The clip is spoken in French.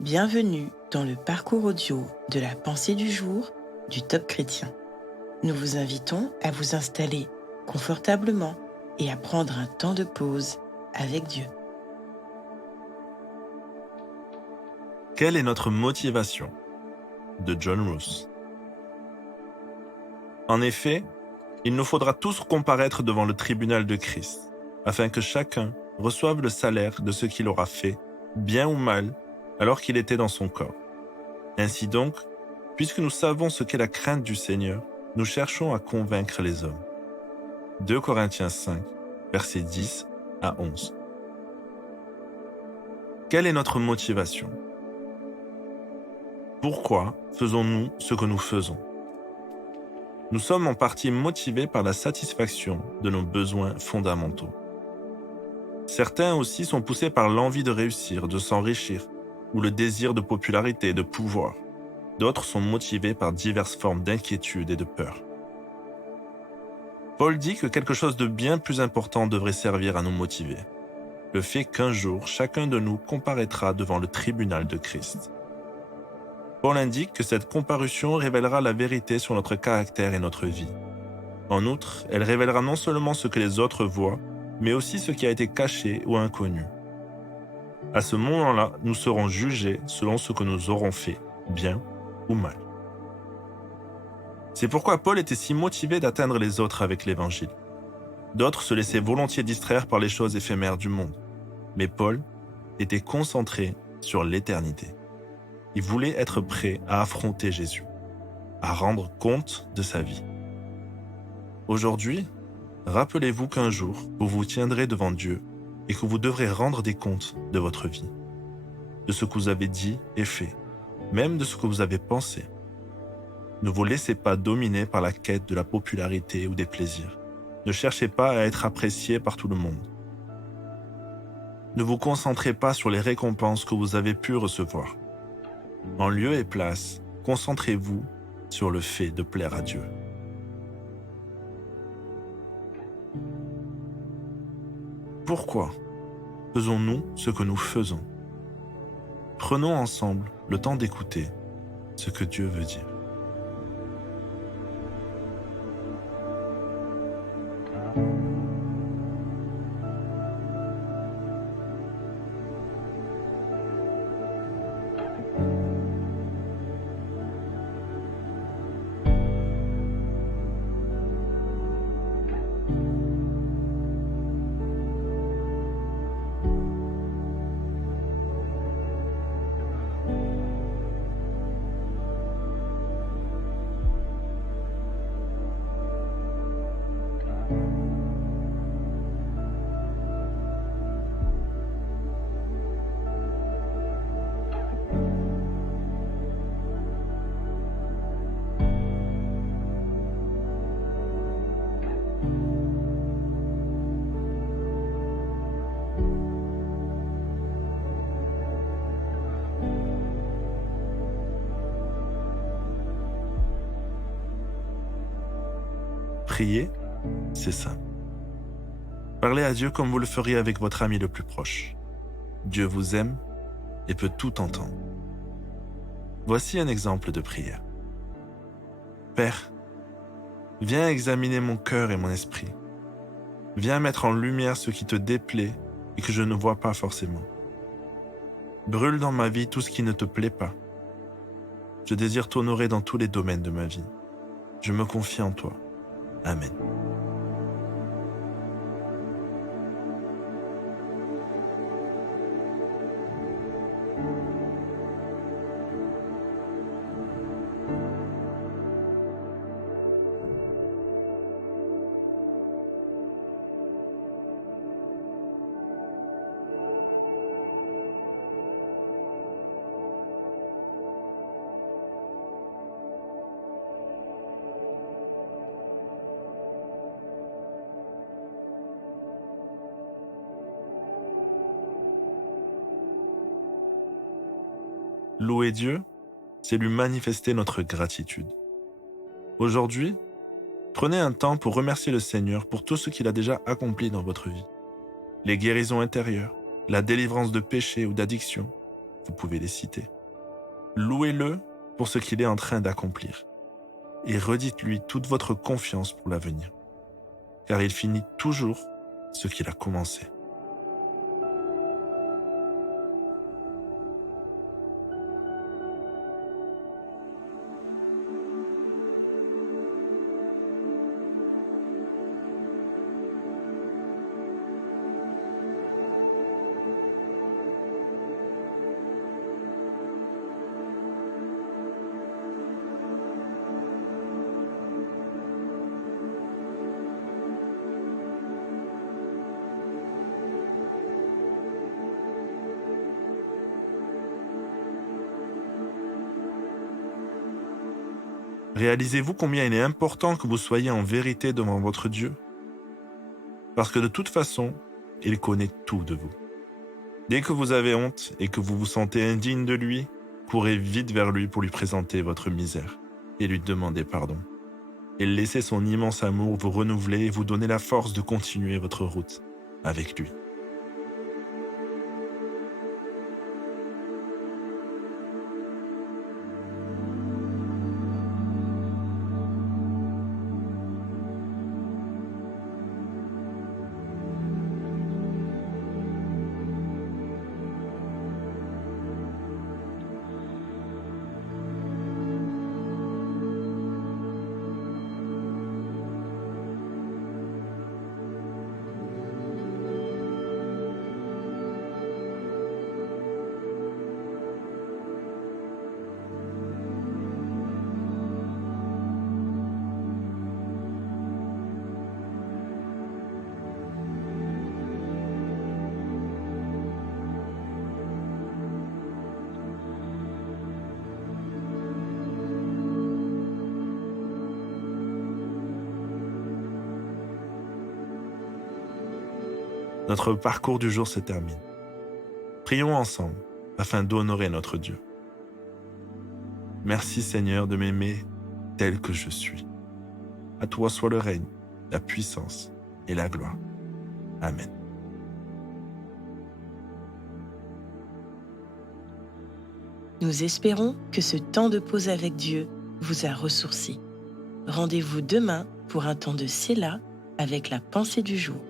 Bienvenue dans le parcours audio de la pensée du jour du Top Chrétien. Nous vous invitons à vous installer confortablement et à prendre un temps de pause avec Dieu. Quelle est notre motivation ? De John Roos. En effet, il nous faudra tous comparaître devant le tribunal de Christ, afin que chacun reçoive le salaire de ce qu'il aura fait, bien ou mal, alors qu'il était dans son corps. Ainsi donc, puisque nous savons ce qu'est la crainte du Seigneur, nous cherchons à convaincre les hommes. 2 Corinthiens 5, versets 10 à 11. Quelle est notre motivation ? Pourquoi faisons-nous ce que nous faisons ? Nous sommes en partie motivés par la satisfaction de nos besoins fondamentaux. Certains aussi sont poussés par l'envie de réussir, de s'enrichir, ou le désir de popularité et de pouvoir. D'autres sont motivés par diverses formes d'inquiétude et de peur. Paul dit que quelque chose de bien plus important devrait servir à nous motiver. Le fait qu'un jour, chacun de nous comparaîtra devant le tribunal de Christ. Paul indique que cette comparution révélera la vérité sur notre caractère et notre vie. En outre, elle révélera non seulement ce que les autres voient, mais aussi ce qui a été caché ou inconnu. À ce moment-là, nous serons jugés selon ce que nous aurons fait, bien ou mal. C'est pourquoi Paul était si motivé d'atteindre les autres avec l'Évangile. D'autres se laissaient volontiers distraire par les choses éphémères du monde. Mais Paul était concentré sur l'éternité. Il voulait être prêt à affronter Jésus, à rendre compte de sa vie. Aujourd'hui, rappelez-vous qu'un jour, vous vous tiendrez devant Dieu et que vous devrez rendre des comptes de votre vie, de ce que vous avez dit et fait, même de ce que vous avez pensé. Ne vous laissez pas dominer par la quête de la popularité ou des plaisirs. Ne cherchez pas à être apprécié par tout le monde. Ne vous concentrez pas sur les récompenses que vous avez pu recevoir. En lieu et place, concentrez-vous sur le fait de plaire à Dieu. Pourquoi faisons-nous ce que nous faisons ? Prenons ensemble le temps d'écouter ce que Dieu veut dire. Prier, c'est simple. Parlez à Dieu comme vous le feriez avec votre ami le plus proche. Dieu vous aime et peut tout entendre. Voici un exemple de prière. Père, viens examiner mon cœur et mon esprit. Viens mettre en lumière ce qui te déplaît et que je ne vois pas forcément. Brûle dans ma vie tout ce qui ne te plaît pas. Je désire t'honorer dans tous les domaines de ma vie. Je me confie en toi. Amen. Louer Dieu, c'est lui manifester notre gratitude. Aujourd'hui, prenez un temps pour remercier le Seigneur pour tout ce qu'il a déjà accompli dans votre vie. Les guérisons intérieures, la délivrance de péché ou d'addiction, vous pouvez les citer. Louez-le pour ce qu'il est en train d'accomplir. Et redites-lui toute votre confiance pour l'avenir. Car il finit toujours ce qu'il a commencé. Réalisez-vous combien il est important que vous soyez en vérité devant votre Dieu? Parce que de toute façon, il connaît tout de vous. Dès que vous avez honte et que vous vous sentez indigne de lui, courez vite vers lui pour lui présenter votre misère et lui demander pardon. Et laissez son immense amour vous renouveler et vous donner la force de continuer votre route avec lui. Notre parcours du jour se termine. Prions ensemble afin d'honorer notre Dieu. Merci Seigneur de m'aimer tel que je suis. À toi soit le règne, la puissance et la gloire. Amen. Nous espérons que ce temps de pause avec Dieu vous a ressourci. Rendez-vous demain pour un temps de Séla avec la pensée du jour.